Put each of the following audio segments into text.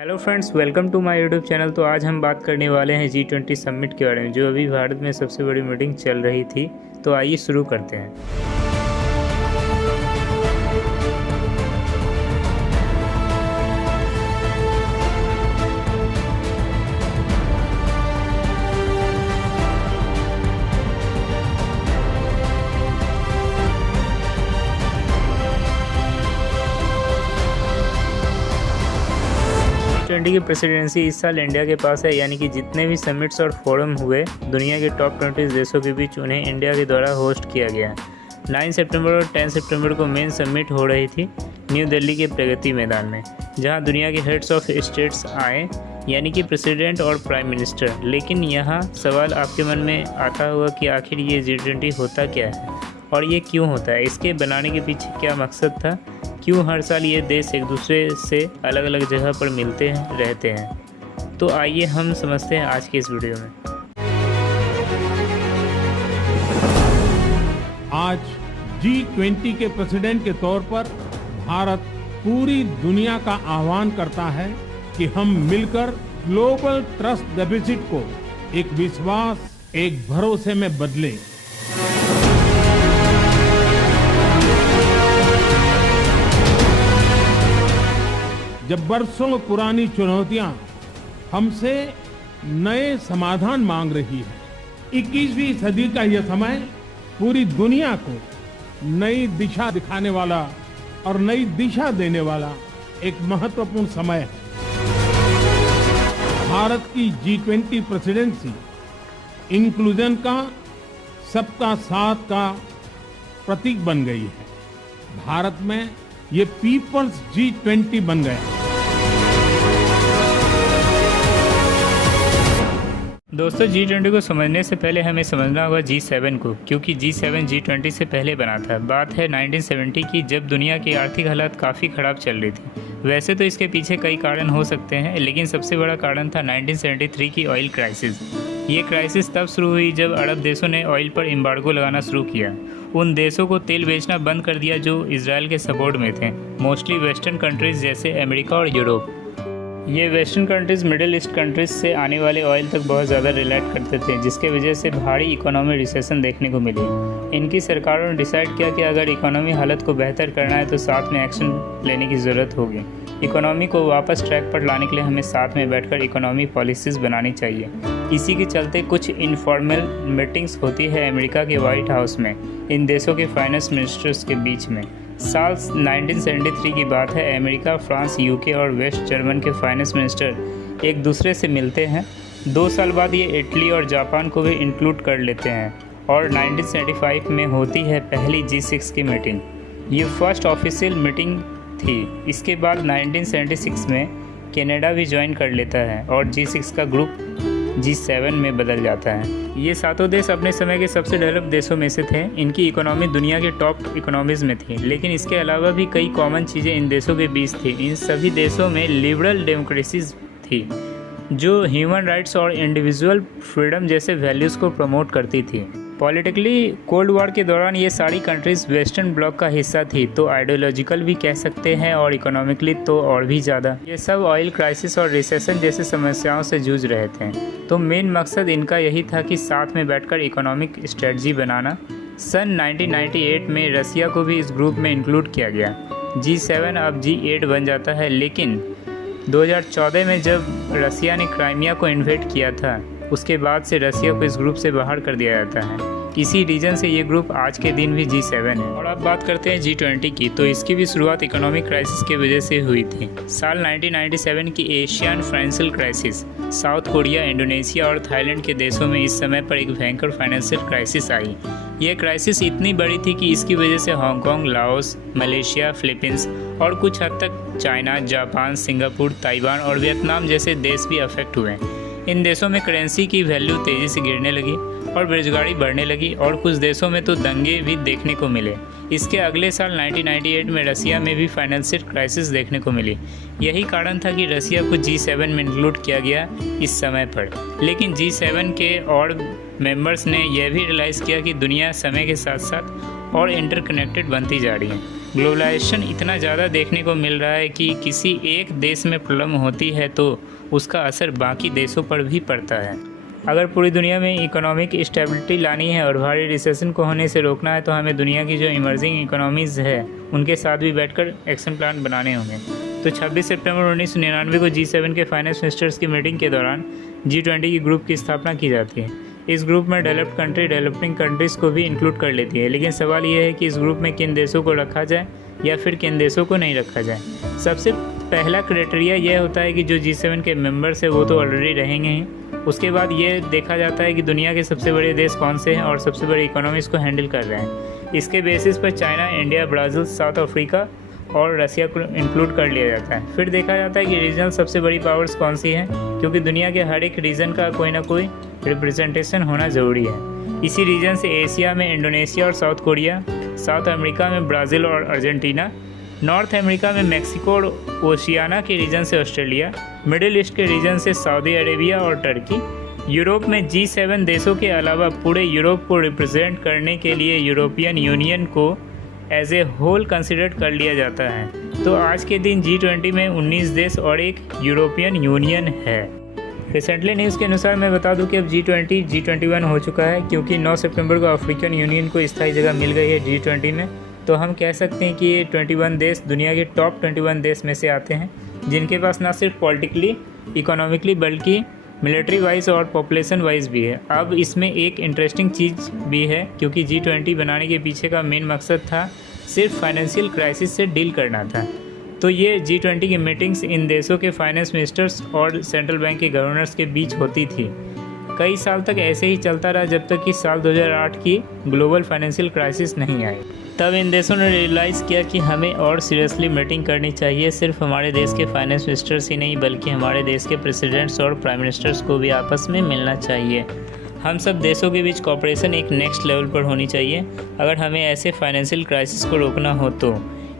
Hello friends, welcome to my YouTube channel. तो आज हम बात करने वाले हैं G20 समिट के बारे में, जो अभी भारत में सबसे बड़ी मीटिंग चल रही थी। तो आइए शुरू करते हैं। G20 की प्रेसिडेंसी इस साल इंडिया के पास है, यानी कि जितने भी समिट्स और फोरम हुए दुनिया के टॉप 20 देशों के बीच, उन्हें इंडिया के द्वारा होस्ट किया गया। 9 सितंबर और 10 सितंबर को मेन समिट हो रही थी न्यू दिल्ली के प्रगति मैदान में, जहां दुनिया के हेड्स ऑफ स्टेट्स आए, यानी कि प्रेसिडेंट और प्राइम मिनिस्टर। लेकिन यहाँ सवाल आपके मन में आता होगा कि आखिर ये G20 होता क्या है और ये क्यों होता है, इसके बनाने के पीछे क्या मकसद था, क्यों हर साल ये देश एक दूसरे से अलग अलग जगह पर मिलते हैं रहते हैं। तो आइए हम समझते हैं आज के इस वीडियो में। आज G20 के प्रेसिडेंट के तौर पर भारत पूरी दुनिया का आह्वान करता है कि हम मिलकर ग्लोबल ट्रस्ट डेफिसिट को एक विश्वास, एक भरोसे में बदलें। जब बरसों पुरानी चुनौतियां हमसे नए समाधान मांग रही है, 21वीं सदी का यह समय पूरी दुनिया को नई दिशा दिखाने वाला और नई दिशा देने वाला एक महत्वपूर्ण समय है। भारत की G20 प्रेसिडेंसी इंक्लूजन का, सबका साथ का प्रतीक बन गई है। भारत में ये पीपल्स G20 बन गया। दोस्तों, G20 को समझने से पहले हमें समझना होगा G7 को, क्योंकि G7 G20 से पहले बना था। बात है 1970 की, जब दुनिया की आर्थिक हालत काफ़ी ख़राब चल रही थी। वैसे तो इसके पीछे कई कारण हो सकते हैं, लेकिन सबसे बड़ा कारण था 1973 की ऑयल क्राइसिस। ये क्राइसिस तब शुरू हुई जब अरब देशों ने ऑयल पर एम्बार्गो लगाना शुरू किया। उन देशों को तेल बेचना बंद कर दिया जो इसराइल के सपोर्ट में थे, मोस्टली वेस्टर्न कंट्रीज़ जैसे अमेरिका और यूरोप। ये western countries middle east countries से आने वाले ऑयल तक बहुत ज़्यादा रिलेट करते थे, जिसके वजह से भारी इकोनॉमी रिसेशन देखने को मिली। इनकी सरकारों ने डिसाइड किया कि अगर इकोनॉमी हालत को बेहतर करना है तो साथ में एक्शन लेने की ज़रूरत होगी। इकोनॉमी को वापस ट्रैक पर लाने के लिए हमें साथ में बैठकर इकोनॉमी पॉलिसीज़ बनानी चाहिए। इसी के चलते कुछ इनफॉर्मल मीटिंग्स होती है अमेरिका के वाइट हाउस में इन देशों के फाइनेंस मिनिस्टर्स के बीच में। साल 1973 की बात है। अमेरिका, फ्रांस, यूके और वेस्ट जर्मन के फाइनेंस मिनिस्टर एक दूसरे से मिलते हैं। 2 साल बाद ये इटली और जापान को भी इंक्लूड कर लेते हैं और 1975 में होती है पहली G6 की मीटिंग। ये फर्स्ट ऑफिशियल मीटिंग थी। इसके बाद 1976 में कनाडा भी ज्वाइन कर लेता है और G6 का ग्रुप G7 में बदल जाता है। ये सातों देश अपने समय के सबसे डेवलप देशों में से थे। इनकी इकोनॉमी दुनिया के टॉप इकोनॉमीज़ में थी, लेकिन इसके अलावा भी कई कॉमन चीज़ें इन देशों के बीच थी। इन सभी देशों में लिबरल डेमोक्रेसीज थी, जो ह्यूमन राइट्स और इंडिविजुअल फ्रीडम जैसे वैल्यूज़ को प्रमोट करती थी। पॉलिटिकली कोल्ड वॉर के दौरान ये सारी कंट्रीज़ वेस्टर्न ब्लॉक का हिस्सा थी, तो आइडियोलॉजिकल भी कह सकते हैं और इकोनॉमिकली तो और भी ज़्यादा। ये सब ऑयल क्राइसिस और रिसेशन जैसे समस्याओं से जूझ रहे थे, तो मेन मकसद इनका यही था कि साथ में बैठकर इकोनॉमिक स्ट्रेटजी बनाना। सन 1998 में रसिया को भी इस ग्रुप में इंक्लूड किया गया। G7 अब G8 बन जाता है, लेकिन 2014 में जब रसिया ने क्राइमिया को इन्वेड किया था, उसके बाद से रसिया को इस ग्रुप से बाहर कर दिया जाता है। इसी रीजन से ये ग्रुप आज के दिन भी G7 है। और अब बात करते हैं G20 की, तो इसकी भी शुरुआत इकोनॉमिक क्राइसिस की वजह से हुई थी। साल 1997 की Asian financial crisis, south Korea, Indonesia और थाईलैंड के देशों में इस समय पर एक भयंकर फाइनेंशियल क्राइसिस आई। यह क्राइसिस इतनी बड़ी थी कि इसकी वजह से हांगकांग, लाओस, मलेशिया, फिलीपींस और कुछ हद तक चाइना, जापान, सिंगापुर, ताइवान और वियतनाम जैसे देश भी अफेक्ट हुए। इन देशों में करेंसी की वैल्यू तेज़ी से गिरने लगी और बेरोजगारी बढ़ने लगी और कुछ देशों में तो दंगे भी देखने को मिले। इसके अगले साल 1998 में रसिया में भी फाइनेंशियल क्राइसिस देखने को मिली। यही कारण था कि रसिया को G7 में इंक्लूड किया गया इस समय पर। लेकिन G7 के और मेंबर्स ने यह भी रियलाइज़ किया कि दुनिया समय के साथ साथ और इंटरकनेक्टेड बनती जा रही है। ग्लोबलाइजेशन इतना ज़्यादा देखने को मिल रहा है कि किसी एक देश में प्रॉब्लम होती है तो उसका असर बाकी देशों पर भी पड़ता है। अगर पूरी दुनिया में इकोनॉमिक स्टेबिलिटी लानी है और भारी रिसेशन को होने से रोकना है तो हमें दुनिया की जो इमर्जिंग इकोनॉमीज़ है उनके साथ भी बैठकर एक्शन प्लान बनाने होंगे। तो 26 सितंबर 1999 को G7 के फाइनेंस मिनिस्टर्स की मीटिंग के दौरान G20 की ग्रुप की स्थापना की जाती है। इस ग्रुप में डेवलप्ड कंट्री डेवलपिंग कंट्रीज़ को भी इंक्लूड कर लेती है, लेकिन सवाल यह है कि इस ग्रुप में किन देशों को रखा जाए या फिर किन देशों को नहीं रखा जाए। सबसे पहला क्राइटेरिया यह होता है कि जो G7 के मेंबर्स है वो तो ऑलरेडी रहेंगे ही। उसके बाद ये देखा जाता है कि दुनिया के सबसे बड़े देश कौन से हैं और सबसे बड़ी इकोनॉमीज़ को हैंडल कर रहे हैं। इसके बेसिस पर China, India, Brazil, south Africa और रसिया को इंक्लूड कर लिया जाता है। फिर देखा जाता है कि रीजनल सबसे बड़ी पावर्स कौन सी हैं, क्योंकि दुनिया के हर एक रीजन का कोई ना कोई रिप्रेजेंटेशन होना ज़रूरी है। इसी रीजन से एशिया में इंडोनेशिया और साउथ कोरिया, साउथ अमेरिका में ब्राज़ील और अर्जेंटीना, नॉर्थ अमेरिका में मेक्सिको और ओशियाना के रीजन से ऑस्ट्रेलिया, मिडिल ईस्ट के रीजन से सऊदी अरेबिया और टर्की, यूरोप में G7 देशों के अलावा पूरे यूरोप को रिप्रेजेंट करने के लिए यूरोपियन यूनियन को एज ए होल कंसिडर कर लिया जाता है। तो आज के दिन G20 में 19 देश और एक यूरोपियन यूनियन है। रिसेंटली न्यूज़ के अनुसार मैं बता दूं कि अब G20 G21 हो चुका है, क्योंकि 9 सितंबर को अफ्रीकन यूनियन को स्थायी जगह मिल गई है G20 में। तो हम कह सकते हैं कि ये 21 देश दुनिया के टॉप 21 देश में से आते हैं, जिनके पास ना सिर्फ पॉलिटिकली, इकोनॉमिकली बल्कि मिलिट्री वाइज और पॉपुलेशन वाइज भी है। अब इसमें एक इंटरेस्टिंग चीज़ भी है, क्योंकि G20 बनाने के पीछे का मेन मकसद था सिर्फ फाइनेंशियल क्राइसिस से डील करना था। तो ये G20 की मीटिंग्स इन देशों के फाइनेंस मिनिस्टर्स और सेंट्रल बैंक के गवर्नर्स के बीच होती थी। कई साल तक ऐसे ही चलता रहा, जब तक कि साल 2008 की ग्लोबल फाइनेंशियल क्राइसिस नहीं आई। तब इन देशों ने रियलाइज़ किया कि हमें और सीरियसली मीटिंग करनी चाहिए। सिर्फ हमारे देश के फाइनेंस मिनिस्टर्स ही नहीं, बल्कि हमारे देश के प्रेसिडेंट्स और प्राइम मिनिस्टर्स को भी आपस में मिलना चाहिए। हम सब देशों के बीच कॉपरेशन एक नेक्स्ट लेवल पर होनी चाहिए अगर हमें ऐसे फाइनेंशियल क्राइसिस को रोकना हो तो।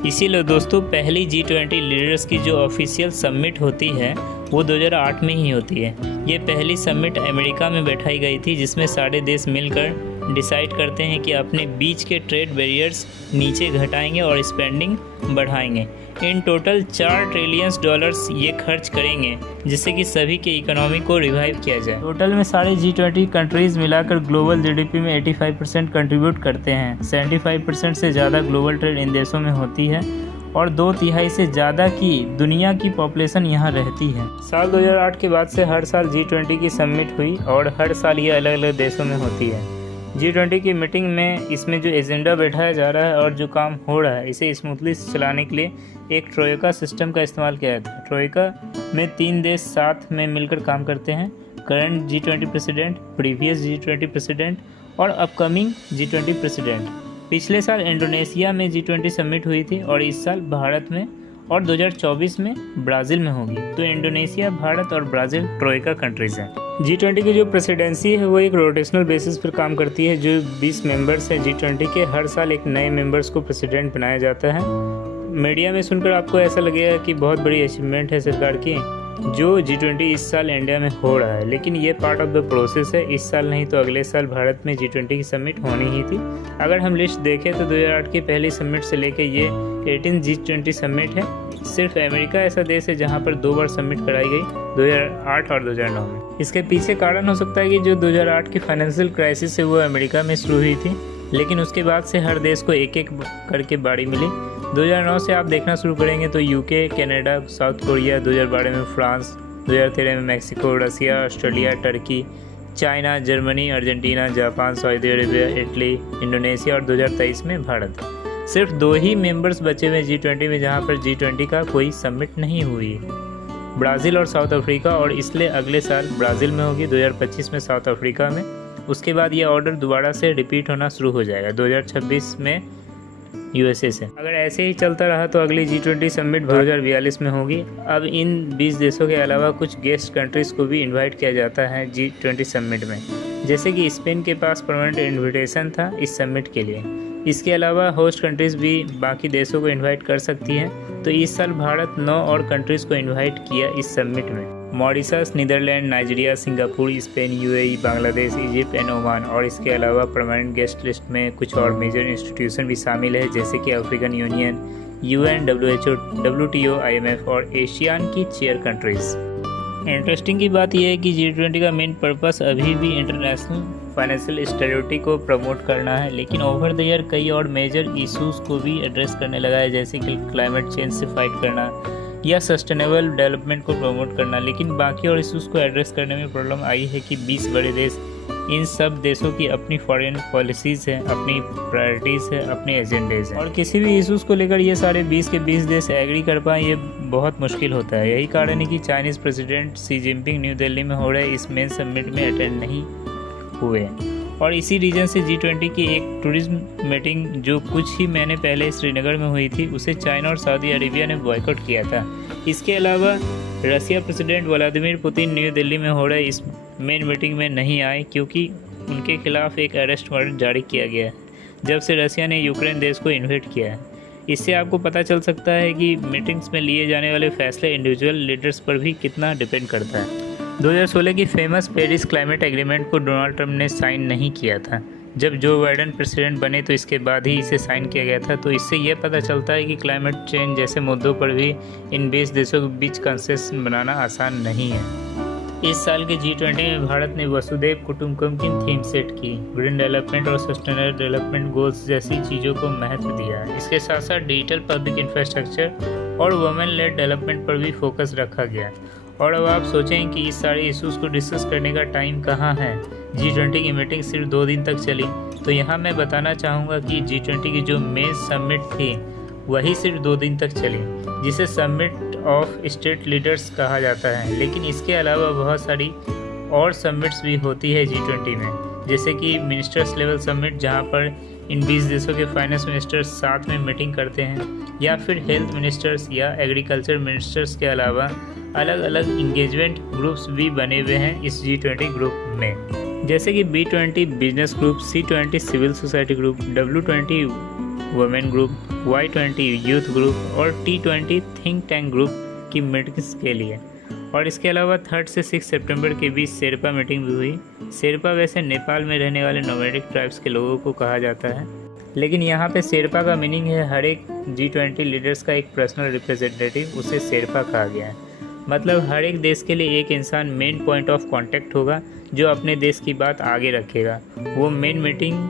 इसीलिए दोस्तों, पहली G20 लीडर्स की जो ऑफिशियल समिट होती है वो 2008 में ही होती है। ये पहली समिट अमेरिका में बैठाई गई थी, जिसमें सारे देश मिलकर डिसाइड करते हैं कि अपने बीच के ट्रेड बैरियर्स नीचे घटाएंगे और स्पेंडिंग बढ़ाएंगे। इन टोटल $4 ट्रिलियन ये खर्च करेंगे, जिससे कि सभी के इकोनॉमी को रिवाइव किया जाए। टोटल में सारे G20 कंट्रीज़ मिलाकर ग्लोबल GDP में 85% कंट्रीब्यूट करते हैं। 75% से ज़्यादा ग्लोबल ट्रेड इन देशों में होती है और 2/3 से ज़्यादा की दुनिया की पॉपुलेशन यहाँ रहती है। साल 2008 के बाद से हर साल G20 की समिट हुई और हर साल ये अलग अलग देशों में होती है। G20 की मीटिंग में इसमें जो एजेंडा बैठाया जा रहा है और जो काम हो रहा है, इसे स्मूथली चलाने के लिए एक ट्रोइका सिस्टम का इस्तेमाल किया जाता है। ट्रोइका में 3 देश साथ में मिलकर काम करते हैं: current G20 president, previous G20 president और अपकमिंग G20 प्रेसिडेंट। पिछले साल इंडोनेशिया में G20 समिट हुई थी और इस साल भारत में और 2024 में ब्राज़ील में होगी। तो इंडोनेशिया, भारत और ब्राज़ील ट्रोइका कंट्रीज़ हैं। G20 की जो प्रेसिडेंसी है वो एक रोटेशनल बेसिस पर काम करती है। जो 20 मेंबर्स हैं G20 के, हर साल एक नए मेंबर्स को प्रेसिडेंट बनाया जाता है। मीडिया में सुनकर आपको ऐसा लगेगा कि बहुत बड़ी अचीवमेंट है सरकार की जो G20 इस साल इंडिया में हो रहा है, लेकिन ये पार्ट ऑफ द प्रोसेस है। इस साल नहीं तो अगले साल भारत में G20 की समिट होनी ही थी। अगर हम लिस्ट देखें तो 2008 की पहली समिट से लेकर ये 18 G20 समिट है। सिर्फ अमेरिका ऐसा देश है जहाँ पर 2 बार समिट कराई गई, 2008 और 2009 में। इसके पीछे कारण हो सकता है कि जो 2008 की फाइनेंशियल क्राइसिस है वो अमेरिका में शुरू हुई थी, लेकिन उसके बाद से हर देश को एक एक करके बारी मिली। 2009 से आप देखना शुरू करेंगे तो यूके, कनाडा, साउथ कोरिया, 2012 में फ्रांस, 2013 में Mexico, Russia, Australia, Turkey, China, Germany, Argentina, Japan, Saudi Arabia, Italy, Indonesia और 2023 में भारत। सिर्फ 2 ही मेंबर्स बचे हुए G20 में जहां पर G20 का कोई समिट नहीं हुई, ब्राज़ील और साउथ अफ्रीका। और इसलिए अगले साल ब्राज़ील में होगी, 2025 में साउथ अफ्रीका में। उसके बाद ये ऑर्डर दोबारा से रिपीट होना शुरू हो जाएगा 2026 में USA से। अगर ऐसे ही चलता रहा तो अगली G20 समिट 2042 में होगी। अब इन 20 देशों के अलावा कुछ गेस्ट कंट्रीज़ को भी इनवाइट किया जाता है G20 समिट में, जैसे कि स्पेन के पास परमानेंट इन्विटेशन था इस समिट के लिए। इसके अलावा होस्ट कंट्रीज़ भी बाकी देशों को इनवाइट कर सकती हैं। तो इस साल भारत 9 और कंट्रीज़ को इनवाइट किया इस समिट में। Mauritius, Netherlands, Nigeria, Singapore, Spain, UAE, Bangladesh, Egypt and Oman, और इसके अलावा परमानेंट गेस्ट लिस्ट में कुछ और मेजर इंस्टीट्यूशन भी शामिल है, जैसे कि African union, UN, WHO, WTO, IMF और एशियान की चेयर कंट्रीज़। इंटरेस्टिंग की बात यह है कि G20 का मेन पर्पस अभी भी इंटरनेशनल फाइनेंशियल स्टेबिलिटी को प्रमोट करना है, लेकिन ओवर द ईयर कई और मेजर इश्यूज़ को भी एड्रेस करने लगा है, जैसे कि क्लाइमेट चेंज से फाइट करना या सस्टेनेबल डेवलपमेंट को प्रमोट करना। लेकिन बाकी और इश्यूज़ को एड्रेस करने में प्रॉब्लम आई है कि 20 बड़े देश, इन सब देशों की अपनी फॉरेन पॉलिसीज़ हैं, अपनी प्रायोरिटीज़ है, अपने एजेंडेज हैं, और किसी भी इश्यूज़ को लेकर ये सारे 20 के 20 देश एग्री कर पाएँ, ये बहुत मुश्किल होता है। यही कारण है कि Chinese president Xi Jinping new Delhi में हो रहे इस मेन समिट में अटेंड नहीं हुए, और इसी रीजन से G20 की एक टूरिज्म मीटिंग जो कुछ ही महीने पहले श्रीनगर में हुई थी, उसे चाइना और सऊदी अरेबिया ने बॉयकॉट किया था। इसके अलावा Russia president Vladimir Putin New Delhi में हो रहे इस मेन मीटिंग में नहीं आए, क्योंकि उनके खिलाफ एक अरेस्ट वारंट जारी किया गया है जब से रसिया ने यूक्रेन देश को इन्वेड किया है। इससे आपको पता चल सकता है कि मीटिंग्स में लिए जाने वाले फैसले इंडिविजुअल लीडर्स पर भी कितना डिपेंड करता है। 2016 की फेमस पेरिस क्लाइमेट एग्रीमेंट को डोनाल्ड ट्रंप ने साइन नहीं किया था। जब जो बाइडेन प्रेसिडेंट बने तो इसके बाद ही इसे साइन किया गया था। तो इससे यह पता चलता है कि क्लाइमेट चेंज जैसे मुद्दों पर भी इन 20 देशों के बीच कंसेशन बनाना आसान नहीं है। इस साल के G20 में भारत ने वसुधैव कुटुंबकम की थीम सेट की, ग्रीन डेवलपमेंट और सस्टेनेबल डेवलपमेंट गोल्स जैसी चीज़ों को महत्व दिया। इसके साथ साथ डिजिटल पब्लिक इंफ्रास्ट्रक्चर और वुमेन लेड डेवलपमेंट पर भी फोकस रखा गया। और अब आप सोचें कि इस सारे इश्यूज़ को डिस्कस करने का टाइम कहाँ है। G20 की मीटिंग सिर्फ 2 दिन तक चली, तो यहाँ मैं बताना चाहूँगा कि G20 की जो मेन समिट थी वही सिर्फ 2 दिन तक चली, जिसे समिट ऑफ स्टेट लीडर्स कहा जाता है। लेकिन इसके अलावा बहुत सारी और समिट्स भी होती है G20 में, जैसे कि मिनिस्टर्स लेवल समिट, जहाँ पर इन 20 देशों के फाइनेंस मिनिस्टर्स साथ में मीटिंग करते हैं, या फिर हेल्थ मिनिस्टर्स या एग्रीकल्चर मिनिस्टर्स के अलावा अलग अलग इंगेजमेंट ग्रुप्स भी बने हुए हैं इस G20 ग्रुप में, जैसे कि B20 business group, C20 civil society group, W20 women group, Y20 youth group और T20 थिंक टैंक ग्रुप की मीटिंग्स के लिए। और इसके अलावा 3 से 6 सितंबर के बीच शेरपा मीटिंग भी हुई। शेरपा वैसे नेपाल में रहने वाले नोमैडिक ट्राइब्स के लोगों को कहा जाता है, लेकिन यहाँ पे शेरपा का मीनिंग है हर एक G20 लीडर्स का एक पर्सनल रिप्रेजेंटेटिव, उसे शेरपा कहा गया है। मतलब हर एक देश के लिए एक इंसान मेन पॉइंट ऑफ कांटेक्ट होगा जो अपने देश की बात आगे रखेगा। वो मेन मीटिंग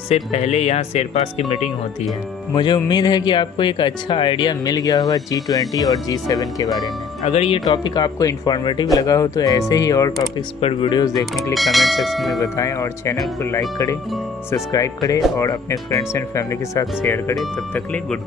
से पहले यहाँ शेरपास की मीटिंग होती है। मुझे उम्मीद है कि आपको एक अच्छा आइडिया मिल गया होगा G20 और G7 के बारे में। अगर ये टॉपिक आपको इन्फॉर्मेटिव लगा हो तो ऐसे ही और टॉपिक्स पर वीडियोस देखने के लिए कमेंट सेक्शन में बताएं, और चैनल को लाइक करें, सब्सक्राइब करें और अपने फ्रेंड्स एंड फैमिली के साथ शेयर करें। तब तक के लिए गुड।